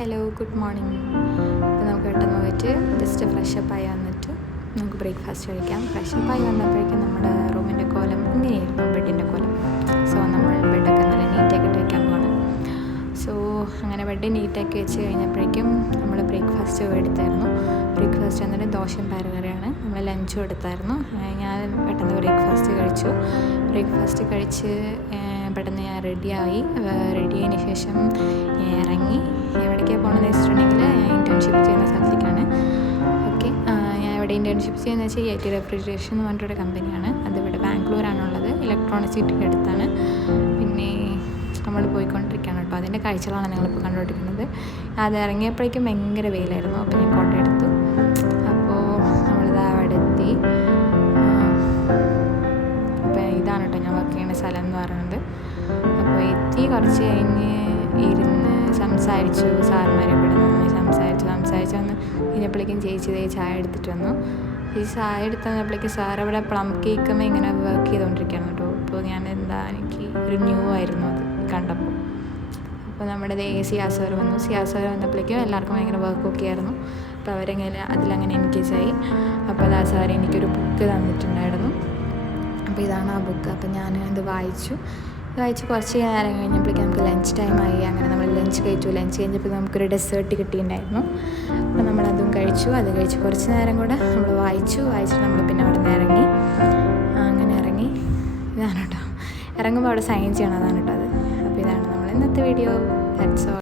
Hello, good morning. അപ്പോൾ നമുക്ക് പെട്ടെന്ന് പോയിട്ട് ജസ്റ്റ് ഫ്രഷപ്പായി വന്നിട്ട് നമുക്ക് ബ്രേക്ക്ഫാസ്റ്റ് കഴിക്കാം. ഫ്രഷപ്പായി വന്നപ്പോഴേക്കും നമ്മുടെ റൂമിൻ്റെ കോലം ഇങ്ങനെയായിരുന്നു, ബെഡിൻ്റെ കോലം. സോ നമ്മൾ ബെഡൊക്കെ നല്ല നീറ്റാക്കി ഇട്ട് വയ്ക്കാൻ പോകണം. സോ അങ്ങനെ ബെഡ് നീറ്റാക്കി വെച്ച് കഴിഞ്ഞപ്പോഴേക്കും നമ്മൾ ബ്രേക്ക്ഫാസ്റ്റ് എടുത്തായിരുന്നു. ബ്രേക്ക്ഫാസ്റ്റ് വന്നിട്ട് ദോശയും പയറുകറിയാണ്. നമ്മൾ ലഞ്ചും എടുത്തായിരുന്നു. ഞാൻ പെട്ടെന്ന് ബ്രേക്ക്ഫാസ്റ്റ് കഴിച്ച് പെട്ടെന്ന് ഞാൻ റെഡിയായതിന് ശേഷം ഇറങ്ങി. എവിടേക്കാണ് പോകണമെന്ന് വെച്ചിട്ടുണ്ടെങ്കിൽ ഞാൻ ഇൻറ്റേൺഷിപ്പ് ചെയ്യുന്ന സ്ഥലത്തേക്കാണ്. ഓക്കെ, ഞാൻ ഇവിടെ ഇൻറ്റേൺഷിപ്പ് ചെയ്യുന്നത് വെച്ചാൽ IT റെഫ്രിജറേഷൻ എന്ന് പറഞ്ഞിട്ടൊരു കമ്പനിയാണ്. അതിവിടെ ബാംഗ്ലൂരാണുള്ളത്, ഇലക്ട്രോണിക് കിടത്താണ്. പിന്നെ നമ്മൾ പോയിക്കൊണ്ടിരിക്കുകയാണ് കേട്ടോ. അതിൻ്റെ കാഴ്ചകളാണ് നിങ്ങളിപ്പോൾ കണ്ടുകൊണ്ടിരിക്കുന്നത്. അത് ഇറങ്ങിയപ്പോഴേക്കും ഭയങ്കര വെയിലായിരുന്നു. അപ്പോൾ ഞാൻ കോട്ട എടുത്തു. അപ്പോൾ നമ്മളിത് അവിടെ എത്തി. അപ്പോൾ ഇതാണ് കേട്ടോ ഞാൻ വർക്ക് ചെയ്യുന്ന സ്ഥലം എന്ന് പറയുന്നത്. അപ്പോൾ എത്തി കുറച്ച് കഴിഞ്ഞ് ഇരുന്ന് സംസാരിച്ചു. സാറുമാരെ ഇവിടെ നന്നായി സംസാരിച്ച് വന്ന് കഴിഞ്ഞപ്പോഴേക്കും ചേച്ചി ചായ എടുത്തിട്ട് വന്നു. ചായ എടുത്ത് വന്നപ്പോഴേക്കും സാർ അവിടെ പ്ലം കേക്കുമ്പോൾ ഇങ്ങനെ വർക്ക് ചെയ്തുകൊണ്ടിരിക്കുകയാണ് കേട്ടോ. അപ്പോൾ എനിക്ക് ഒരു ന്യൂ ആയിരുന്നു അത് കണ്ടപ്പോൾ. അപ്പോൾ നമ്മുടെ സിയാസ് സാർ വന്നപ്പോഴേക്കും എല്ലാവർക്കും ഭയങ്കര വർക്കൊക്കെ ആയിരുന്നു. അപ്പോൾ അവരെങ്ങനെ അതിലങ്ങനെ എൻഗേജായി. അപ്പോൾ ആ സാർ എനിക്കൊരു ബുക്ക് തന്നിട്ടുണ്ടായിരുന്നു. അപ്പോൾ ഇതാണ് ആ ബുക്ക്. അപ്പോൾ ഞാൻ അത് വായിച്ച് കുറച്ച് നേരം കഴിഞ്ഞപ്പോഴേക്കും നമുക്ക് ലഞ്ച് ടൈമായി. അങ്ങനെ നമ്മൾ ലഞ്ച് കഴിഞ്ഞപ്പോൾ നമുക്കൊരു ഡെസേർട്ട് കിട്ടിയിട്ടുണ്ടായിരുന്നു. അപ്പോൾ നമ്മളതും കഴിച്ചു. അത് കഴിച്ച് കുറച്ച് നേരം കൂടെ നമ്മൾ വായിച്ചിട്ട് നമ്മൾ പിന്നെ അവിടെ നിന്ന് ഇറങ്ങി. ഇതാണ് കേട്ടോ, ഇറങ്ങുമ്പോൾ അവിടെ സൈൻ ചെയ്യണം. അതാണ് കേട്ടോ അത്. അപ്പോൾ ഇതാണ് നമ്മൾ ഇന്നത്തെ വീഡിയോ. That's all.